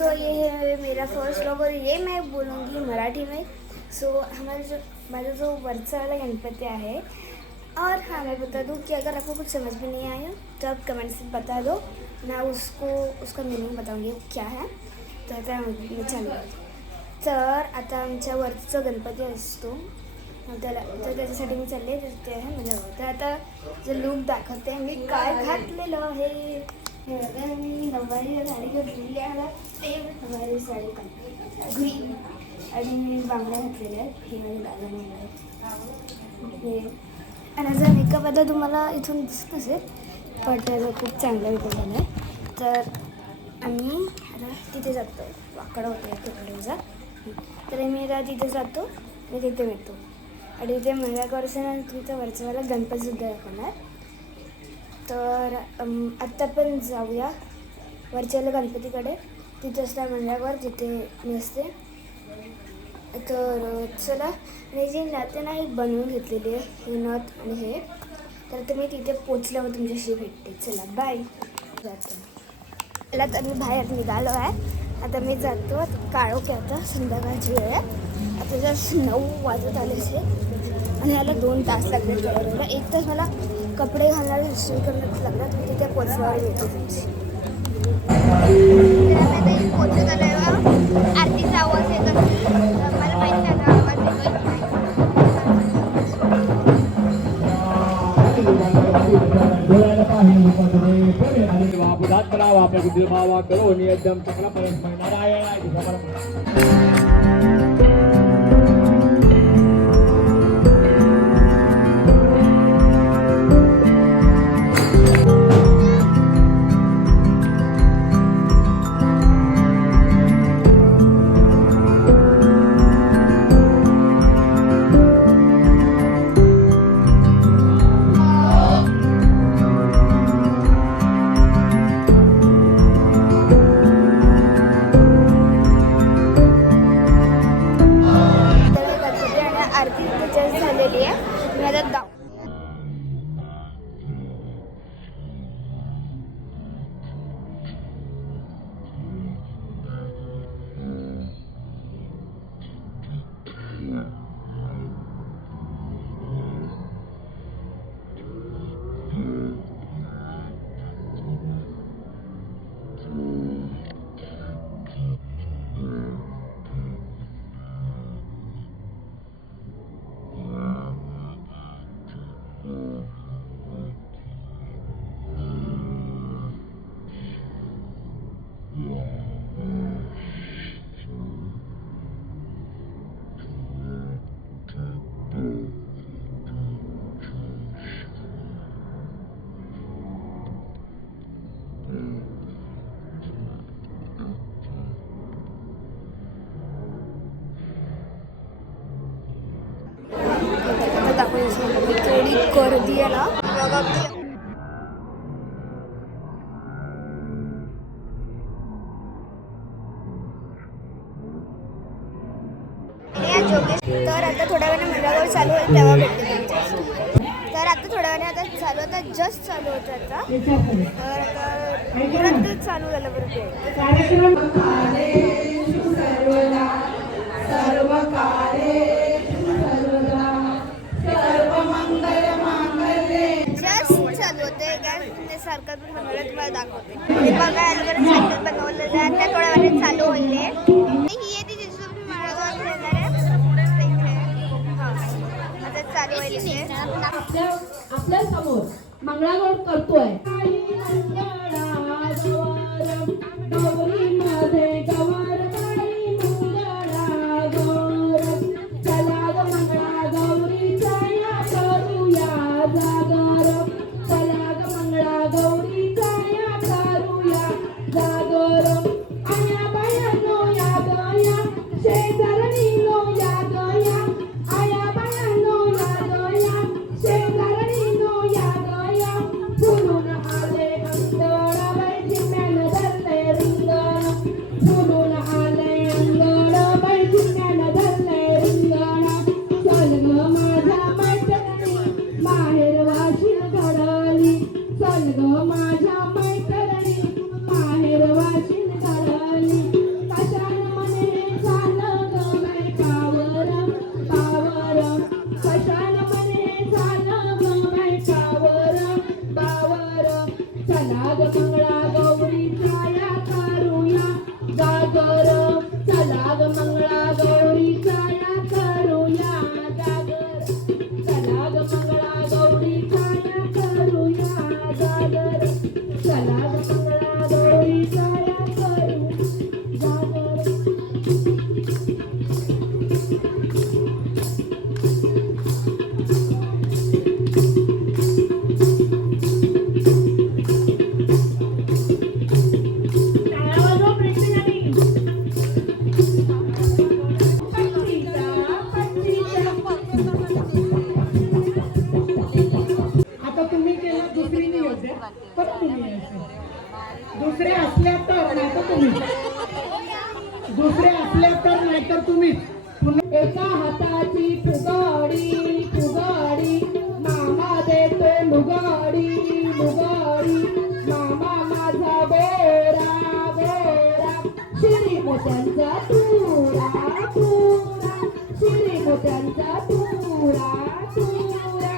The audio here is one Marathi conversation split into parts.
सो ये है मेरा फर्स्ट व्लॉग और ये मैं बोलूँगी मराठी में। सो मेरा जो वर्चा वाला गणपति है। और हाँ, मैं बता दूँ कि अगर आपको कुछ समझ में नहीं आया तो आप कमेंट से बता दो, मैं उसका मीनिंग बताऊँगी क्या है। तर आता मी चालू तर आता आमच्या वरचा गणपती असतो त्याला, तर त्याच्यासाठी मी चालले ते आहे म्हणजे तर आता जे लूक दाखवते मी काय घातलेलं आहे। मी नऊवारी साडी घेतलेली आहे, ते नऊवारी साडी ग्रीन आणि बांगड्या घातलेल्या आहेत, हे माझे दादा हे। आणि माझा मेकअप आता तुम्हाला इथून दिसत असेल, पण त्याचा खूप चांगला मेकअप झाला आहे। तर आम्ही आता तिथे जातो, वाकडं होतं तिकडे तर मी आता तिथे जातो आणि तिथे मिळतो आणि तिथे मंगळागौरचं तुमचा वरचेवाला गणपतीसुद्धा दाखवणार। तर आत्ता पण जाऊया वरच्याला गणपतीकडे, तिथे असता मंगळागौर जिथे मी असते। तर चला, मी जी नाते नाही बनवून घेतलेली आहे ही नथ आणि हे, तर ते मी तिथे पोचल्यावर तुमच्याशी भेटते। चला बाय। जातो मला तर मी बाहेर निघालो आहे, आता मी जातो काळोख आहे, आता संध्याकाळची वेळ आहे, आता जस्ट 9 वाजत आले असे आणि याला 2 तास लागले करायला। 1 तास मला कपडे घालण्याला इस्त्री करण्यात लागला, तुम्ही तिथे पोचल्यावर येतो तुमची। पोचत आलं आरतीचा आवाज येत असेल, मला माहिती आहे ना आवाज येतोय झालेली आहे। मी आता थोडी गर्दी आहे ना तर आता थोड्या वेळाने मंगळागौर चालू होईल तेव्हा भेटते। तर आता थोड्या वेळाने आता चालू होता, जस्ट चालू होतं आता, तर आता तुरंतच चालू झालं बरं जस्ट चालू होते काय सारखं पण मंगळ तुम्हाला दाखवते। ते बघा अगोदर सायकल बनवलेलं आहे, त्या थोड्या वेळाने चालू होईल। ही येते तिथे मंगळागौर येणार आहे, आता चालू होईल। आपल्या समोर मंगळागौर करतोय। माझ्या मैत्रिणी माहेर वाशिन घडली। ग मंगळा गौरीचा या करूया जागर चला ग मंगळा गौरीचा या करूया जागर चला ग मंगळा गौरीचा या करू जागर आता तुम्ही केलं दुसरी नियोजन परत तुम्ही यायचं. दुसरे असल्या तर नाहीतर तुम्ही दुसरे असल्या तर नाहीतर तुम्ही एका हाताची फुगाडी फुगाडी मामा देतो लुगाडी लुगाडी मामा माझा गोरा गोरा शिरी मोत्यांचा तुरा तुरा शिरी मोत्यांचा तुरा तुरा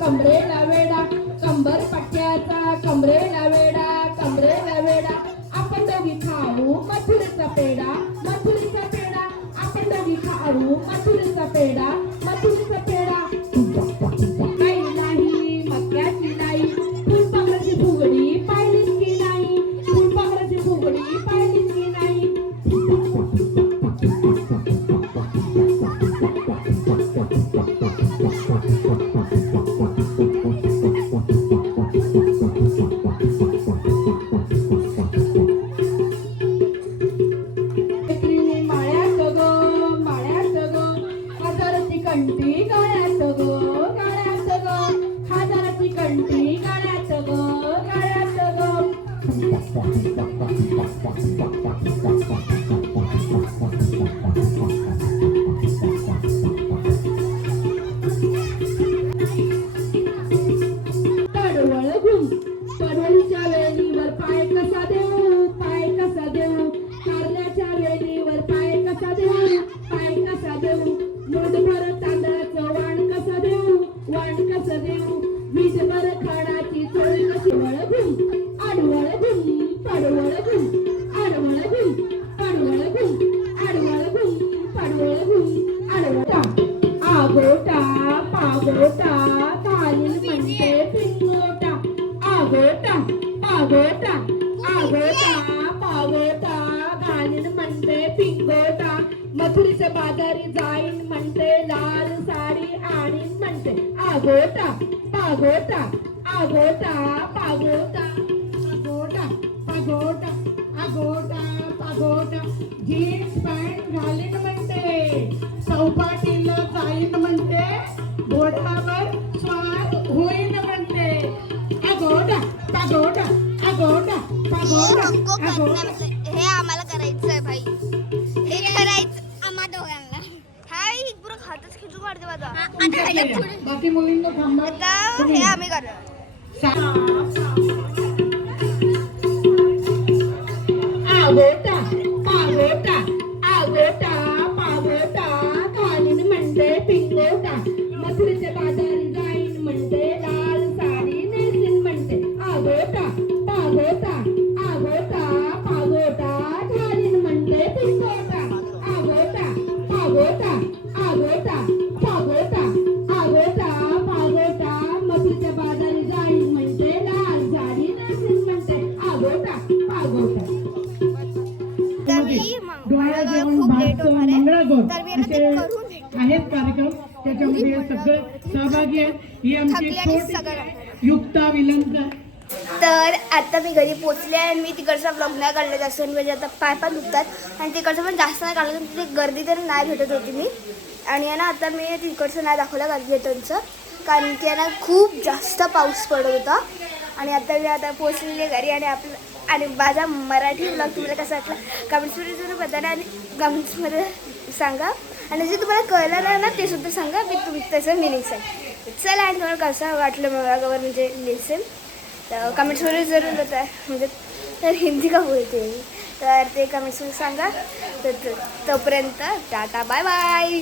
कमरेला वेडा कंबर पट्ट्याचा कमरेला वेडा कमरेला वेडा आपण दोघी खाऊ मथुरेचा पेडा मथुरेचा पेडा आपण दोघी खाऊ मथुरेचा पेडा मथुरेचा पेडा काही नाही मक्याची नाही फुलपाखराची फुगडी पाहिलीच की नाही फुलपाखराची फुगडी पाहिलीच की नाही मैत्रिणी माळ्यात ग हजाराची कंठी गाळ्यात ग हजाराची कंठी गाळ्यात ग पडवळ घुम पडवळीच्या वेणीवर पाय कसा देऊ कारल्याच्या वेणीवर पाय कसा देऊ मुठभर तांदळाचं वाण कसं देऊ वीजभर खाडाची चोळी कशी वळघुम आडवळ घुम पडवळ घुम आडवळ घुम पडवळ घुम आडवळ घुम पडवळ घुम आडवटा आगोटा पागोटा तालील म्हणते पिंगोटा आगोटा पागोटा पागोटा गालील म्हणते पिंगोटा मथुरीच्या बाजारी जाईन म्हणते लाल साडी आणीन म्हणते आगोटा पागोटा पागोटा जीन्स पॅन्ट घालीन म्हणते चौपाटीला जाईन म्हणते घोड्यावर स्वार होईन म्हणते अगोडा पागोडा हे आम्हाला करायचंय भाई हे करायचं आम्हा दोघांना हाय पुरं खातच खिचू काढते माझा बाकी मुलींना थांबा आता हे आम्ही करणार आगोटा कालीन म्हणते पिंगोटा मथुरेच्या बाजारी जाईन म्हणते लाल साडी नेसीन म्हणते आगोटा पागोटा कालीन म्हणते पिंगोटा आगोटा मथुरेच्या बाजारी जाईन म्हणते लाल साडी नेसीन म्हणते आगोटा पागोटा तर मी डोळा मला जेवण खूप लेट भात होणार आहे मंगळागौर तर मी आता ते असे करून भेटते. आहेत कार्यक्रम त्याच्यामध्ये सगळे सहभागी आहेत ही आमची थकली आणि छोटी सगळं युक्ता विलंकर तर आता मी घरी पोचले आणि मी तिकडचा ब्लॉग नाही काढला जास्त म्हणजे आता पाय पण दुखतात आणि तिकडचं पण जास्त नाही काढलं तिथे गर्दी तर नाही भेटत होती मी आणि आहे ना आता मी तिकडचं नाही दाखवलं गर्दीचं कारण की आहे ना खूप जास्त पाऊस पडत होता आणि आता मी आता पोचलेले घरी आणि माझा मराठी ब्लॉग तुम्हाला कसा वाटला कमेंट्समध्ये जरूर बघा आणि कमेंट्समध्ये सांगा आणि जे तुम्हाला कळलं नाही ना ते सुद्धा सांगा मी त्याचं मिनिंग सांग चला आणि तुम्हाला कसं वाटलं मला म्हणजे लिसन तर कमेंट्समध्ये जरूर होता म्हणजे तर हिंदी का बोलते तर ते कमेंट्स सांगा. तर तोपर्यंत टाटा बाय बाय.